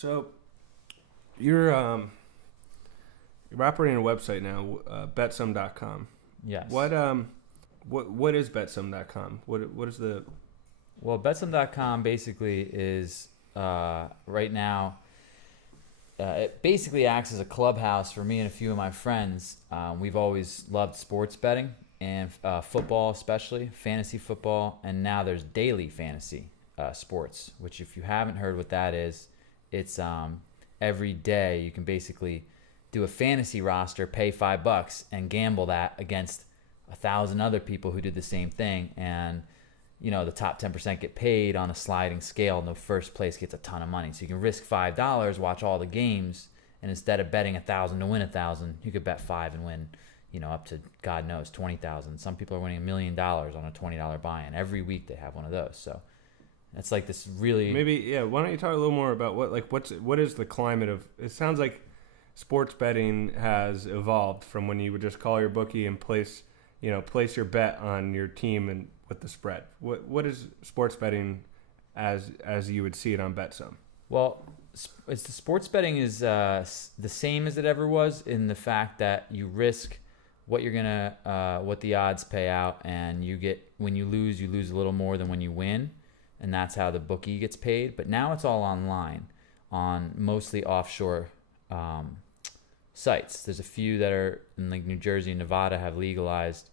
So you're operating a website now, BetSome.com. Yes. What is BetSome.com? What is the Well, BetSome.com basically is right now. It basically acts as a clubhouse for me and a few of my friends. We've always loved sports betting and football, especially fantasy football, and now there's daily fantasy sports. Which, if you haven't heard what that is, it's every day you can basically do a fantasy roster, pay $5, and gamble that against 1,000 other people who did the same thing, and the top 10% get paid on a sliding scale, and the first place gets a ton of money. So you can risk $5, watch all the games, and instead of betting 1,000 to win 1,000, you could bet 5 and win, up to God knows 20,000. Some people are winning $1 million on a $20 buy-in. Every week they have one of those. So that's like this really Why don't you talk a little more about what is the climate of? It sounds like sports betting has evolved from when you would just call your bookie and place your bet on your team and with the spread. What is sports betting as you would see it on BetSome? Well, the sports betting is the same as it ever was in the fact that you risk what the odds pay out, and when you lose a little more than when you win, and that's how the bookie gets paid. But now it's all online on mostly offshore sites. There's a few that are in like New Jersey and Nevada have legalized,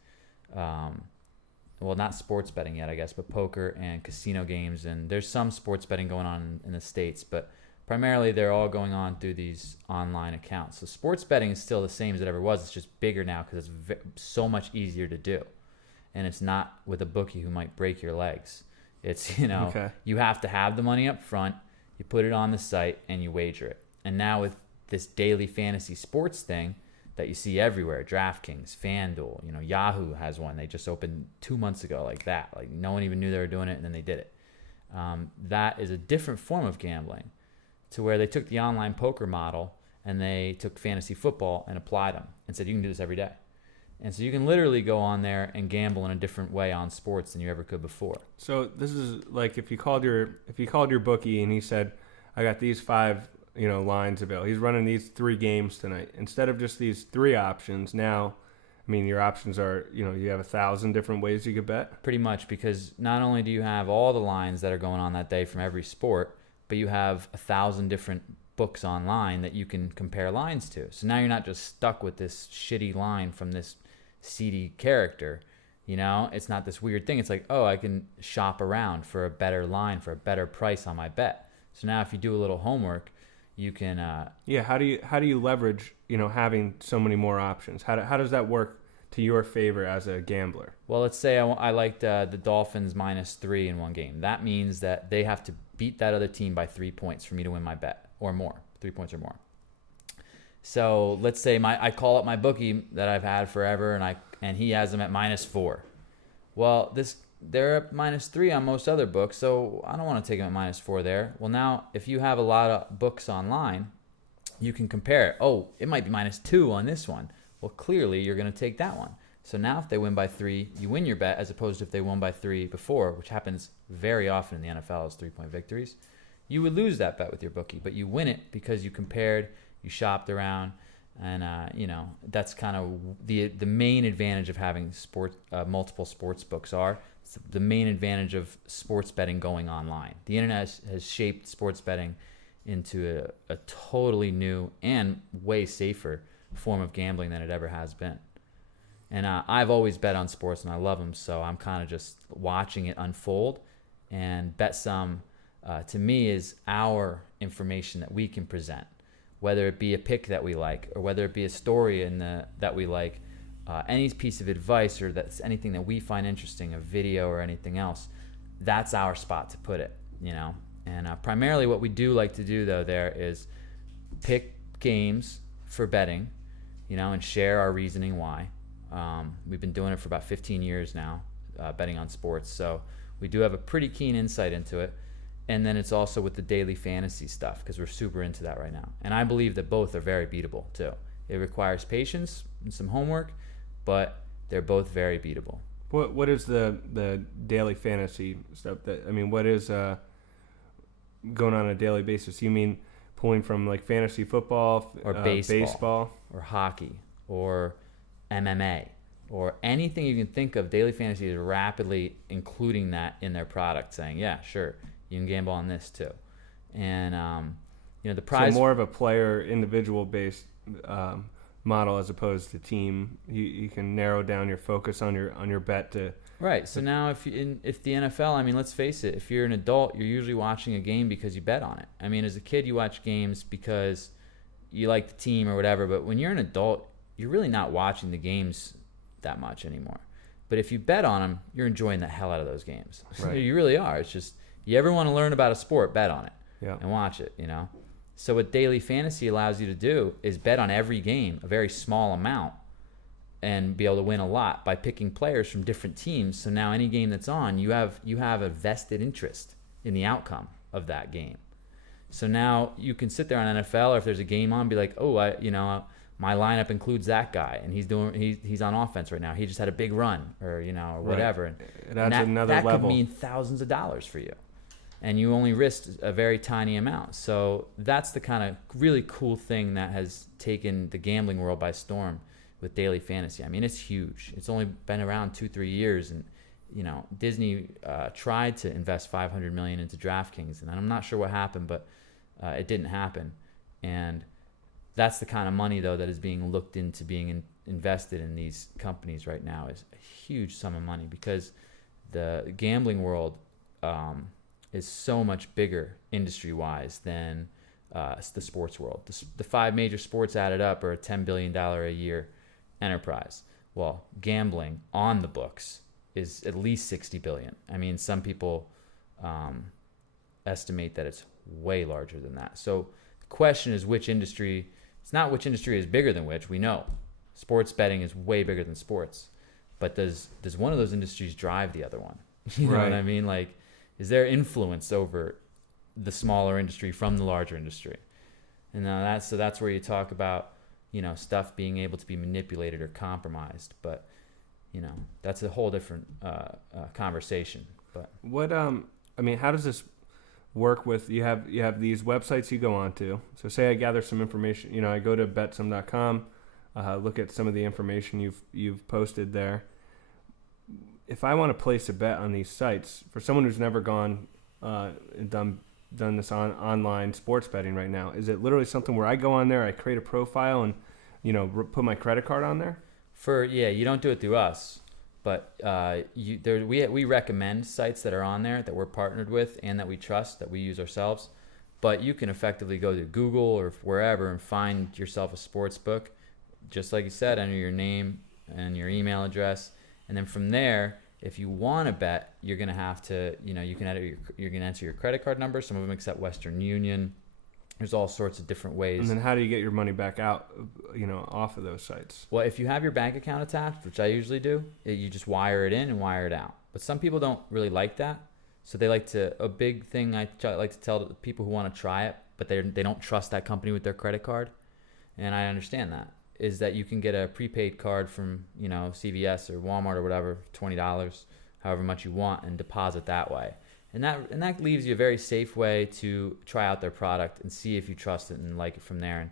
not sports betting yet, I guess, but poker and casino games. And there's some sports betting going on in the States, but primarily they're all going on through these online accounts. So sports betting is still the same as it ever was. It's just bigger now because it's so much easier to do. And it's not with a bookie who might break your legs. It's, You have to have the money up front, you put it on the site, and you wager it. And now with this daily fantasy sports thing that you see everywhere, DraftKings, FanDuel, Yahoo has one. They just opened 2 months ago like that. Like no one even knew they were doing it, and then they did it. That is a different form of gambling, to where they took the online poker model and they took fantasy football and applied them and said, you can do this every day. And so you can literally go on there and gamble in a different way on sports than you ever could before. So this is like if you called your bookie and he said, I got these 5 lines available. He's running these 3 games tonight. Instead of just these 3 options, now, your options are, you have 1,000 different ways you could bet. Pretty much, because not only do you have all the lines that are going on that day from every sport, but you have 1,000 different books online that you can compare lines to. So now you're not just stuck with this shitty line from this seedy character. It's not this weird thing. It's like, I can shop around for a better line, for a better price on my bet. So now if you do a little homework, you can how do you leverage having so many more options? How does that work to your favor as a gambler? Well, let's say I liked the Dolphins -3 in one game. That means that they have to beat that other team by 3 points for me to win my bet, or more, 3 points or more. So let's say I call up my bookie that I've had forever, and he has them at -4. Well, they're at -3 on most other books, so I don't want to take them at -4 there. Well, now if you have a lot of books online, you can compare it. Oh, it might be -2 on this one. Well, clearly you're going to take that one. So now if they win by 3, you win your bet, as opposed to if they won by 3 before, which happens very often in the NFL as 3-point victories. You would lose that bet with your bookie, but you win it because you compared, you shopped around, and that's kind of the main advantage of having multiple sports books are. It's the main advantage of sports betting going online. The internet has shaped sports betting into a totally new and way safer form of gambling than it ever has been. And I've always bet on sports, and I love them, so I'm kind of just watching it unfold. And BetSome, to me, is our information that we can present, whether it be a pick that we like, or whether it be a story that we like, any piece of advice, or that's anything that we find interesting, a video or anything else. That's our spot to put it, And primarily what we do like to do, though, there is pick games for betting, and share our reasoning why. We've been doing it for about 15 years now, betting on sports. So we do have a pretty keen insight into it. And then it's also with the daily fantasy stuff, because we're super into that right now. And I believe that both are very beatable too. It requires patience and some homework, but they're both very beatable. What is the daily fantasy stuff? What is going on a daily basis? You mean pulling from like fantasy football or baseball or hockey or MMA or anything you can think of. Daily Fantasy is rapidly including that in their product, saying, yeah, sure, you can gamble on this too. And the prize, so more of a player individual based model as opposed to team. You can narrow down your focus on your bet to right. So now if the NFL, I mean, let's face it, if you're an adult, you're usually watching a game because you bet on it. I mean, as a kid, you watch games because you like the team or whatever, but when you're an adult, you're really not watching the games that much anymore. But if you bet on them, you're enjoying the hell out of those games. Right. You really are. It's just, you ever want to learn about a sport, bet on it and watch it, So what Daily Fantasy allows you to do is bet on every game, a very small amount, and be able to win a lot by picking players from different teams. So now any game that's on, you have a vested interest in the outcome of that game. So now you can sit there on NFL, or if there's a game on, be like, oh, my lineup includes that guy, and he's on offense right now. He just had a big run, or or whatever. Right. And it adds another level. That could mean thousands of dollars for you, and you only risked a very tiny amount. So that's the kind of really cool thing that has taken the gambling world by storm with Daily Fantasy. I mean, it's huge. It's only been around 2-3 years, and Disney tried to invest $500 million into DraftKings, and I'm not sure what happened, but it didn't happen. And that's the kind of money, though, that is being looked into being invested in these companies right now, is a huge sum of money, because the gambling world is so much bigger industry-wise than the sports world. The 5 major sports added up are a $10 billion a year enterprise. Well, gambling on the books is at least $60 billion. I mean, some people estimate that it's way larger than that. So the question is which industry. It's not which industry is bigger than which. We know sports betting is way bigger than sports, but does one of those industries drive the other one? You know what I mean? Like, is there influence over the smaller industry from the larger industry? And now that's where you talk about stuff being able to be manipulated or compromised. But that's a whole different conversation. But what how does this work with you have these websites you go on to? So say I gather some information, I go to BetSome.com, look at some of the information you've posted there. If I want to place a bet on these sites, for someone who's never gone and done this online sports betting right now, is it literally something where I go on there, I create a profile, and put my credit card on there? You don't do it through us. But we recommend sites that are on there that we're partnered with and that we trust, that we use ourselves. But you can effectively go to Google or wherever and find yourself a sports book. Just like you said, enter your name and your email address. And then from there, if you want to bet, you're going to have to, you're going to enter your credit card number. Some of them accept Western Union. There's all sorts of different ways. And then how do you get your money back out, off of those sites? Well, if you have your bank account attached, which I usually do, you just wire it in and wire it out. But some people don't really like that. So they like to, a big thing I like to tell the people who want to try it, but they don't trust that company with their credit card, and I understand that, is that you can get a prepaid card from, CVS or Walmart or whatever, $20, however much you want, and deposit that way. And that leaves you a very safe way to try out their product and see if you trust it and like it from there.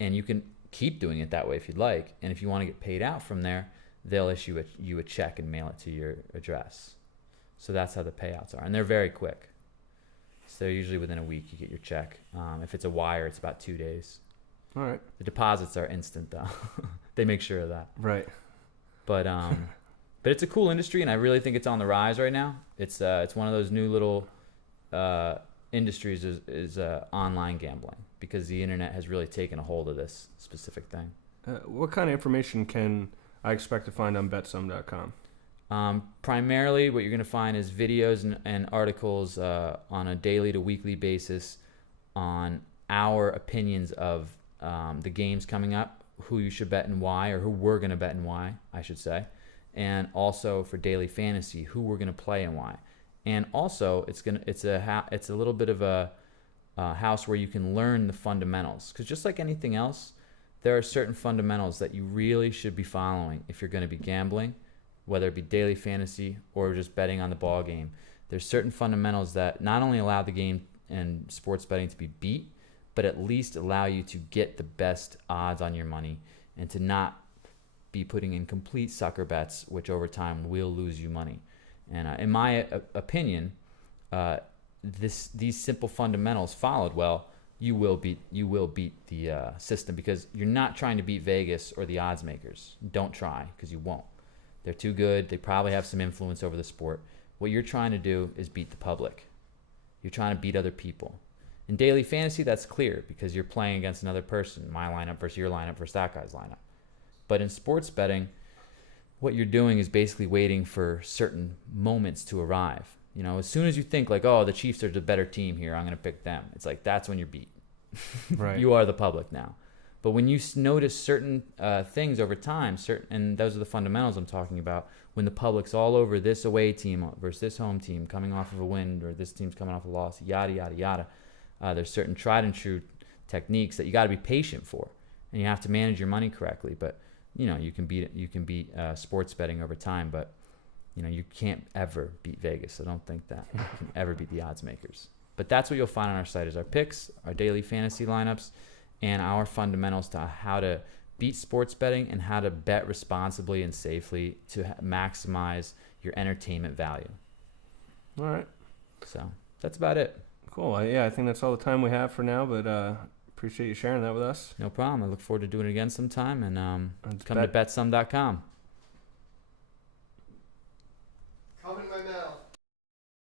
And you can keep doing it that way if you'd like. And if you want to get paid out from there, they'll issue you a check and mail it to your address. So that's how the payouts are. And they're very quick. So usually within a week you get your check. If it's a wire, it's about 2 days. All right. The deposits are instant, though. They make sure of that. Right. But it's a cool industry, and I really think it's on the rise right now. It's one of those new little industries is online gambling, because the internet has really taken a hold of this specific thing. What kind of information can I expect to find on BetSome.com? Primarily, what you're going to find is videos and articles on a daily to weekly basis on our opinions of the games coming up, who you should bet and why, or who we're going to bet and why, I should say. And also for Daily Fantasy, who we're going to play and why. And also, it's a little bit of a house where you can learn the fundamentals, because just like anything else, there are certain fundamentals that you really should be following if you're going to be gambling, whether it be Daily Fantasy or just betting on the ball game. There's certain fundamentals that not only allow the game and sports betting to be beat, but at least allow you to get the best odds on your money and to not be putting in complete sucker bets, which over time will lose you money. And in my opinion, these simple fundamentals followed well, you will beat the system, because you're not trying to beat Vegas or the odds makers. Don't try, because you won't. They're too good. They probably have some influence over the sport. What you're trying to do is beat the public. You're trying to beat other people. In daily fantasy, that's clear because you're playing against another person, my lineup versus your lineup versus that guy's lineup. But in sports betting, what you're doing is basically waiting for certain moments to arrive. You know, as soon as you think like, oh, the Chiefs are the better team here, I'm going to pick them. It's like, that's when you're beat. Right. You are the public now. But when you notice certain things over time, and those are the fundamentals I'm talking about, when the public's all over this away team versus this home team coming off of a win, or this team's coming off a loss, yada, yada, yada, there's certain tried and true techniques that you got to be patient for, and you have to manage your money correctly. But you know, you can beat sports betting over time, but you know, you can't ever beat Vegas. I don't think that you can ever beat the odds makers. But that's what you'll find on our site is our picks, our daily fantasy lineups, and our fundamentals to how to beat sports betting and how to bet responsibly and safely to maximize your entertainment value. All right. So that's about it. Cool. Yeah, I think that's all the time we have for now, but appreciate you sharing that with us. No problem. I look forward to doing it again sometime, and come Bet- to betsome.com.